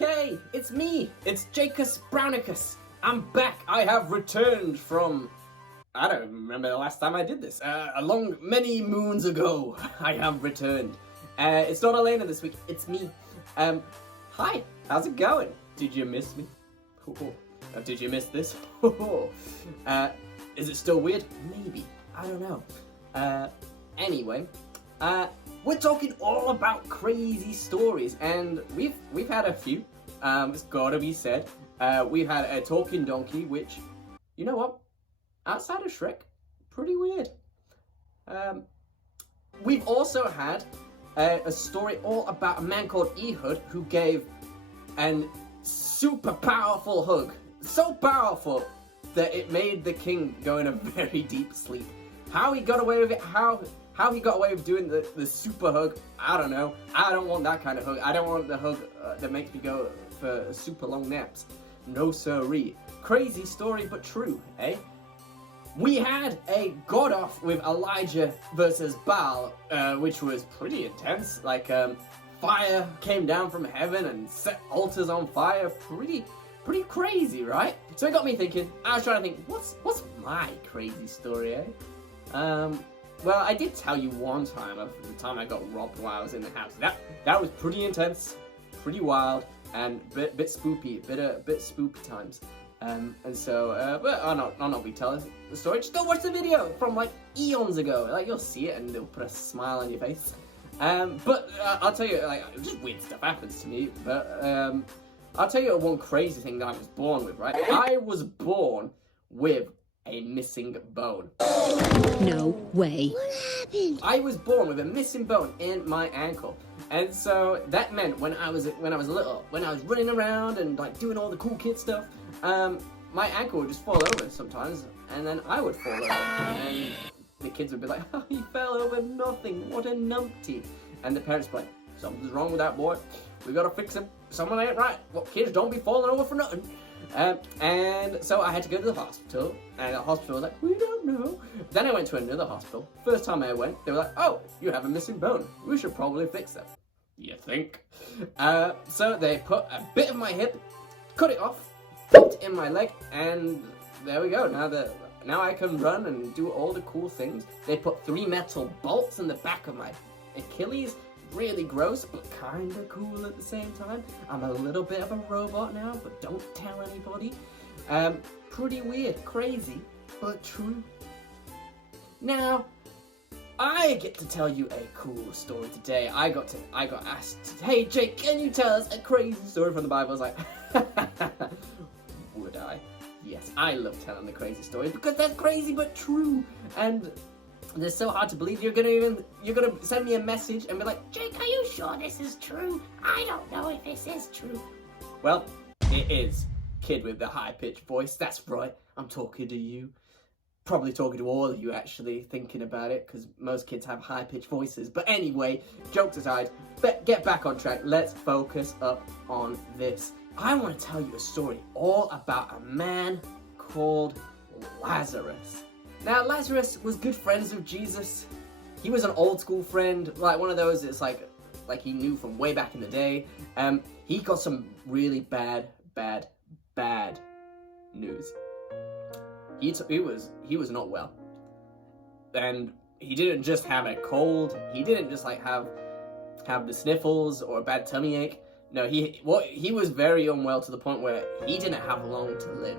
NLK, it's me, it's Jacus Brownicus. I'm back. I have returned from, I don't remember the last time I did this, many moons ago. I have returned. It's not Elena this week, it's me. Hi, how's it going? Did you miss me? Did you miss this? Is it still weird? Maybe, I don't know. Anyway, we're talking all about crazy stories, and we've had a few. It's gotta be said. We've had a talking donkey, which, you know what? Outside of Shrek, pretty weird. We've also had a story all about a man called Ehud who gave an super powerful hug, so powerful that it made the king go in a very deep sleep. How he got away with it, how he got away with doing the super hug, I don't know. I don't want that kind of hug. I don't want the hug that makes me go for super long naps. No siree. Crazy story, but true, eh? We had a god-off with Elijah versus Baal, which was pretty intense. Like, fire came down from heaven and set altars on fire. Pretty crazy, right? So it got me thinking. I was trying to think, what's my crazy story, eh? Well, I did tell you one time of the time I got robbed while I was in the house. That was pretty intense, pretty wild, and bit spoopy, bit spoopy times. And so, but I'll not be telling the story. Just go watch the video from like eons ago. Like, you'll see it and it'll put a smile on your face. But I'll tell you, like, just weird stuff happens to me. But I'll tell you one crazy thing that I was born with. Right, I was born with a missing bone. No way. What happened? I was born with a missing bone in my ankle. And so that meant when I was little, when I was running around and like doing all the cool kid stuff, my ankle would just fall over sometimes, and then I would fall over, and the kids would be like, "Oh, he fell over nothing, what a numpty." And the parents would be like, "Something's wrong with that boy, we gotta fix him, someone ain't right, well, kids don't be falling over for nothing." And so I had to go to the hospital, and the hospital was like, "We don't know." Then I went to another hospital. First time I went, they were like, "Oh, you have a missing bone, we should probably fix that." You think? So they put a bit of my hip, cut it off, put it in my leg, and there we go. Now I can run and do all the cool things. They put 3 metal bolts in the back of my Achilles. Really gross, but kinda cool at the same time. I'm a little bit of a robot now, but don't tell anybody. Pretty weird, crazy, but true. Now, I get to tell you a cool story today. I got asked, "Hey Jake, can you tell us a crazy story from the Bible?" I was like, would I? Yes, I love telling the crazy stories because that's crazy but true. And it's so hard to believe you're gonna send me a message and be like, "Jake, are you sure this is true? I don't know if this is true." Well, it is. Kid with the high-pitched voice, that's right, I'm talking to you. Probably talking to all of you, actually, thinking about it, because most kids have high-pitched voices. But anyway, jokes aside, get back on track. Let's focus up on this. I want to tell you a story all about a man called Lazarus. Now, Lazarus was good friends with Jesus. He was an old school friend, like one of those that's like he knew from way back in the day. He got some really bad news. He was not well, and he didn't just have a cold. He didn't just like have the sniffles or a bad tummy ache. No, he was very unwell to the point where he didn't have long to live,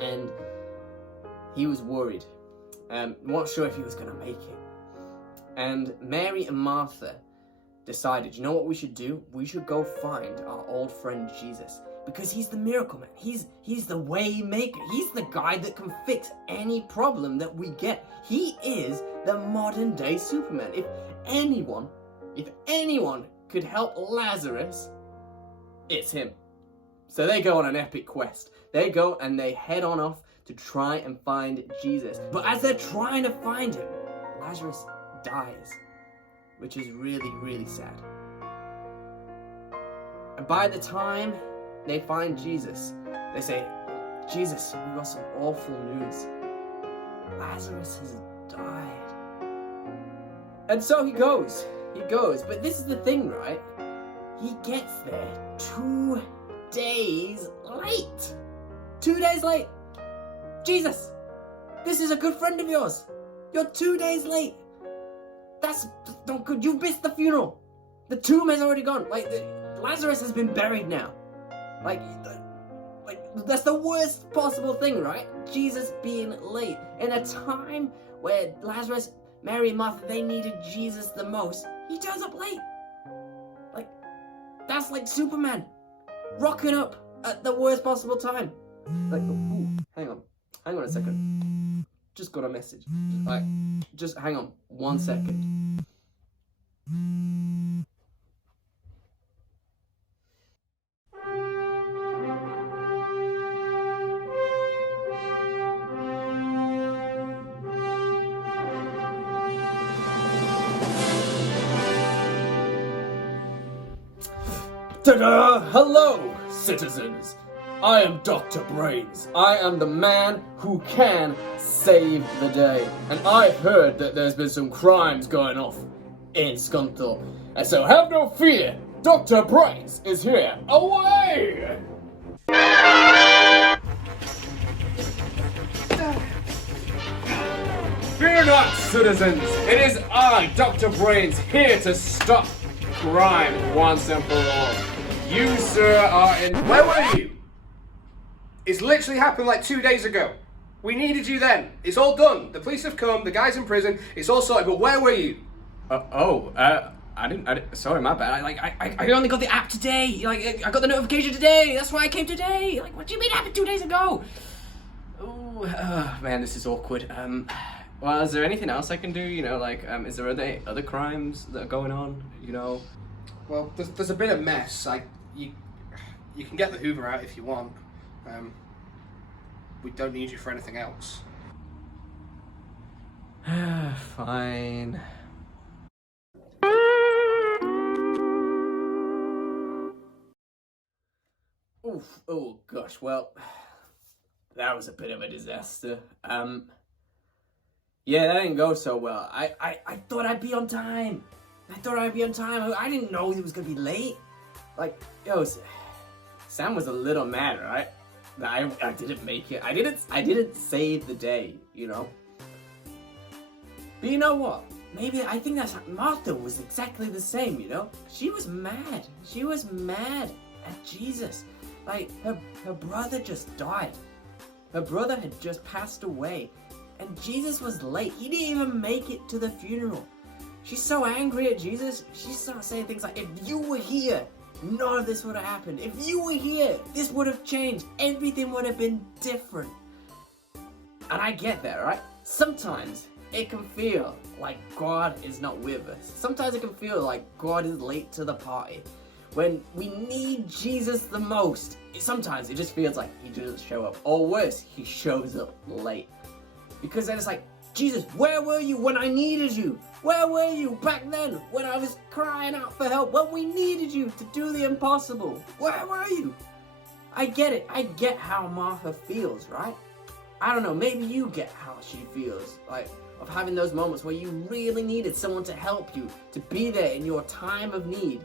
and he was worried. Not sure if he was gonna make it. And Mary and Martha decided, you know what we should do? We should go find our old friend Jesus. Because he's the miracle man. He's the way maker. He's the guy that can fix any problem that we get. He is the modern day Superman. If anyone could help Lazarus, it's him. So they go on an epic quest. They go and they head on off to try and find Jesus. But as they're trying to find him, Lazarus dies, which is really, really sad. And by the time they find Jesus, they say, "Jesus, we got some awful news. Lazarus has died." And so he goes, but this is the thing, right? he gets there 2 days late. 2 days late. Jesus, this is a good friend of yours. You're 2 days late. That's not good. You've missed the funeral. The tomb has already gone. Like, Lazarus has been buried now. Like, that's the worst possible thing, right? Jesus being late. In a time where Lazarus, Mary, and Martha, they needed Jesus the most, he turns up late. Like, that's like Superman rocking up at the worst possible time. Like, ooh, hang on a second. Just got a message. Like, just hang on 1 second. Ta-da! Hello, citizens! I am Dr. Brains. I am the man who can save the day. And I've heard that there's been some crimes going off in Scunthorpe. And so have no fear, Dr. Brains is here. Away! Fear not, citizens. It is I, Dr. Brains, here to stop crime once and for all. You, sir, are in... Where were you? It's literally happened like 2 days ago. We needed you then. It's all done. The police have come, the guy's in prison, it's all sorted, but where were you? I didn't, sorry, my bad. I only got the app today. Like, I got the notification today. That's why I came today. Like, what do you mean it happened 2 days ago? Oh, man, this is awkward. Well, is there anything else I can do? You know, like, is there other crimes that are going on? You know? Well, there's a bit of mess. You can get the Hoover out if you want. We don't need you for anything else. Fine. Oof, oh gosh, well, that was a bit of a disaster. Yeah, that didn't go so well. I thought I'd be on time. I didn't know he was gonna be late. Like, yo, Sam was a little mad, right? That I didn't make it. I didn't save the day, you know? But you know what? Maybe, I think that's, Martha was exactly the same, you know? She was mad. She was mad at Jesus. Like, her brother just died. Her brother had just passed away. And Jesus was late. He didn't even make it to the funeral. She's so angry at Jesus. She starts saying things like, if you were here, none of this would have happened. If you were here, this would have changed. Everything would have been different. And I get that, right? Sometimes it can feel like God is not with us. Sometimes it can feel like God is late to the party. When we need Jesus the most, sometimes it just feels like he doesn't show up. Or worse, he shows up late. Because then it's like, Jesus, where were you when I needed you? Where were you back then when I was crying out for help? When we needed you to do the impossible? Where were you? I get it. I get how Martha feels, right? I don't know, maybe you get how she feels. Like, of having those moments where you really needed someone to help you, to be there in your time of need.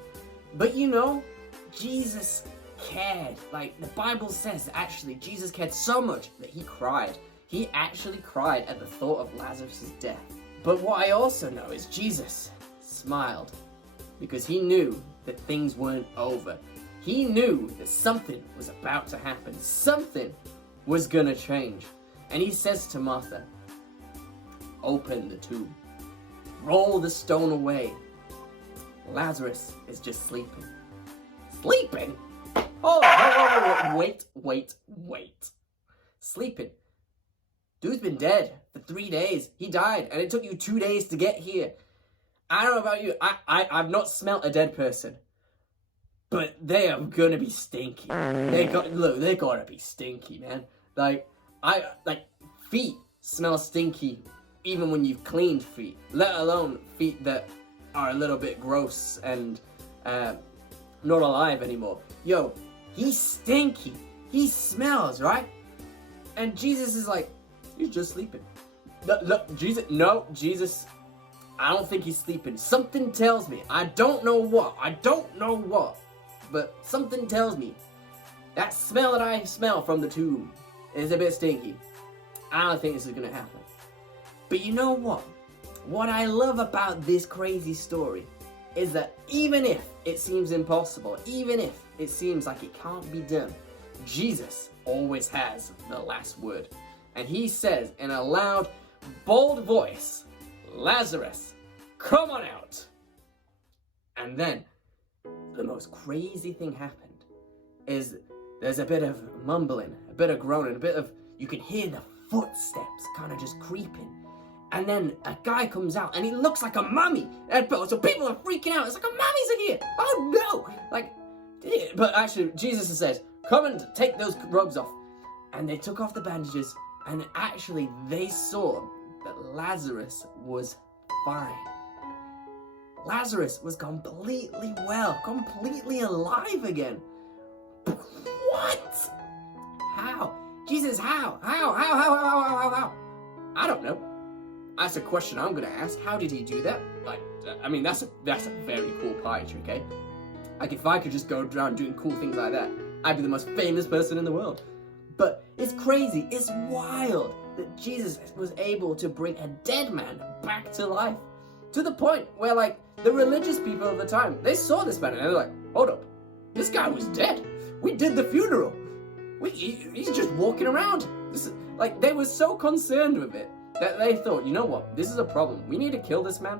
But you know, Jesus cared. Like, the Bible says, actually, Jesus cared so much that he cried. He actually cried at the thought of Lazarus' death. But what I also know is Jesus smiled because he knew that things weren't over. He knew that something was about to happen. Something was gonna change. And he says to Martha, open the tomb. Roll the stone away. Lazarus is just sleeping. Sleeping? Oh, wait. Sleeping. Dude's been dead for 3 days. He died, and it took you 2 days to get here. I don't know about you. I've not smelt a dead person, but they are gonna be stinky. They're gonna be stinky, man. Like feet smell stinky even when you've cleaned feet, let alone feet that are a little bit gross and not alive anymore. Yo, he's stinky. He smells, right? And Jesus is like, he's just sleeping. Look, Jesus, I don't think he's sleeping. Something tells me. I don't know what. But something tells me that smell that I smell from the tomb is a bit stinky. I don't think this is gonna happen. But you know what? What I love about this crazy story is that even if it seems impossible, even if it seems like it can't be done, Jesus always has the last word. And he says in a loud, bold voice, Lazarus, come on out. And then the most crazy thing happened is there's a bit of mumbling, a bit of groaning, a bit of, you can hear the footsteps kind of just creeping. And then a guy comes out and he looks like a mummy. And so people are freaking out. It's like a mummy's in here. Oh no! Like, but actually Jesus says, come and take those robes off. And they took off the bandages and actually they saw that Lazarus was fine. Lazarus was completely well, completely alive again. What? How? Jesus, how? How? I don't know. That's a question I'm gonna ask. How did he do that? Like, I mean, that's a very cool pie trick, eh? Like, if I could just go around doing cool things like that, I'd be the most famous person in the world. But it's crazy, it's wild that Jesus was able to bring a dead man back to life. To the point where, like, the religious people of the time, they saw this man and they're like, hold up, this guy was dead. We did the funeral. He's just walking around. This is, like, they were so concerned with it that they thought, you know what, this is a problem. We need to kill this man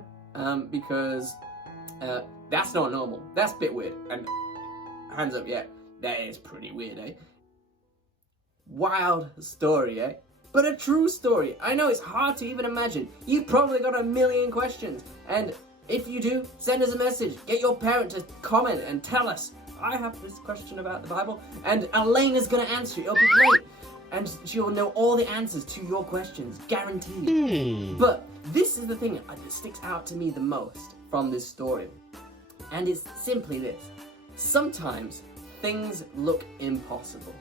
because that's not normal. That's a bit weird. And hands up, yeah, that is pretty weird, eh? Wild story, eh? But a true story. I know it's hard to even imagine. You've probably got a million questions. And if you do, send us a message. Get your parent to comment and tell us, I have this question about the Bible. And Elena's going to answer it. It'll be great. And she'll know all the answers to your questions. Guaranteed. But this is the thing that sticks out to me the most from this story. And it's simply this. Sometimes things look impossible.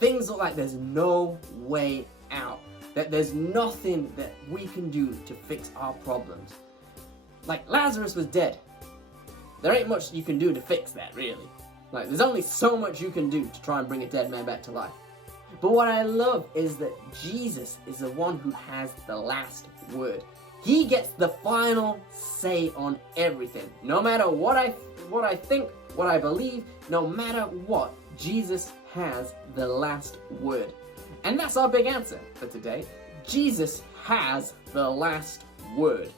Things look like there's no way out. That there's nothing that we can do to fix our problems. Like, Lazarus was dead. There ain't much you can do to fix that, really. Like, there's only so much you can do to try and bring a dead man back to life. But what I love is that Jesus is the one who has the last word. He gets the final say on everything. No matter what I think, what I believe, no matter what, Jesus has the last word. And that's our big answer for today. Jesus has the last word.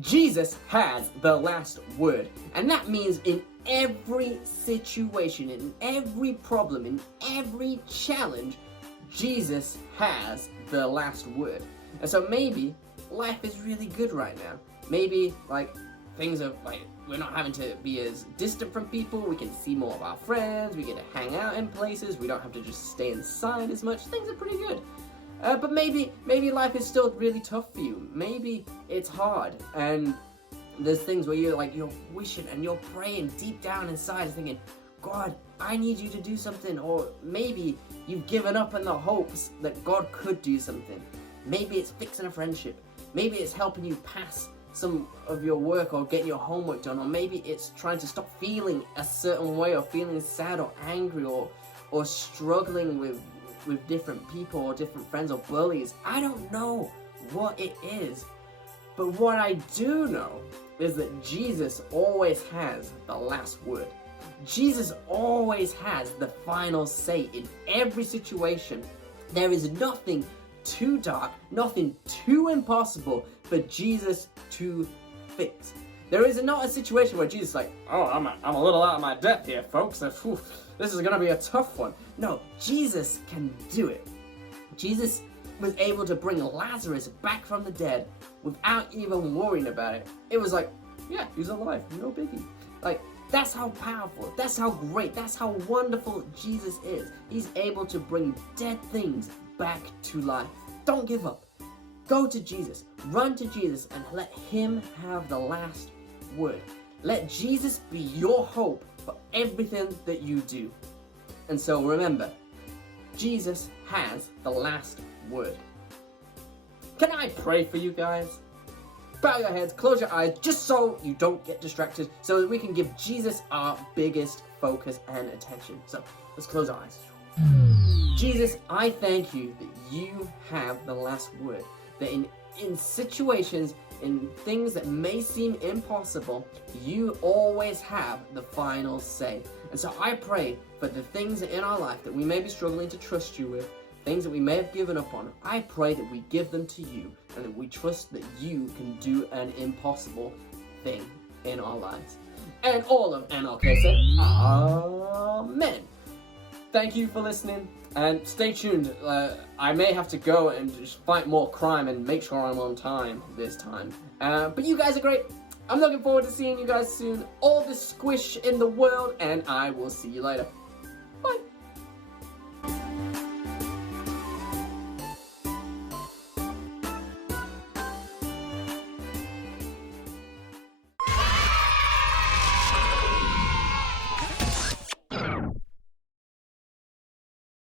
Jesus has the last word. And that means in every situation, in every problem, in every challenge, Jesus has the last word. And so maybe life is really good right now. Maybe, like, things are, like, we're not having to be as distant from people, we can see more of our friends, we get to hang out in places, we don't have to just stay inside as much, things are pretty good. But maybe life is still really tough for you. Maybe it's hard, and there's things where you're wishing and you're praying deep down inside thinking, God, I need you to do something. Or maybe you've given up in the hopes that God could do something. Maybe it's fixing a friendship. Maybe it's helping you pass some of your work or getting your homework done. Or maybe it's trying to stop feeling a certain way or feeling sad or angry or struggling with different people or different friends or bullies. I don't know what it is. But what I do know is that Jesus always has the last word. Jesus always has the final say in every situation. There is nothing too dark, nothing too impossible for Jesus to fix. There is not a situation where Jesus is like, oh, I'm a little out of my depth here, folks. This is going to be a tough one. No, Jesus can do it. Jesus was able to bring Lazarus back from the dead without even worrying about it. It was like, yeah, he's alive, no biggie. Like, that's how powerful, that's how great, that's how wonderful Jesus is. He's able to bring dead things back to life. Don't give up. Go to Jesus, run to Jesus, and let him have the last word. Let Jesus be your hope for everything that you do. And so remember, Jesus has the last word. Can I pray for you guys? Bow your heads, close your eyes, just so you don't get distracted, so that we can give Jesus our biggest focus and attention. So, let's close our eyes. Jesus, I thank you that you have the last word. That in situations, in things that may seem impossible, you always have the final say. And so I pray for the things in our life that we may be struggling to trust you with, things that we may have given up on. I pray that we give them to you and that we trust that you can do an impossible thing in our lives. And all of NLK said, Amen. Thank you for listening, and stay tuned. I may have to go and just fight more crime and make sure I'm on time this time. But you guys are great. I'm looking forward to seeing you guys soon. All the squish in the world, and I will see you later.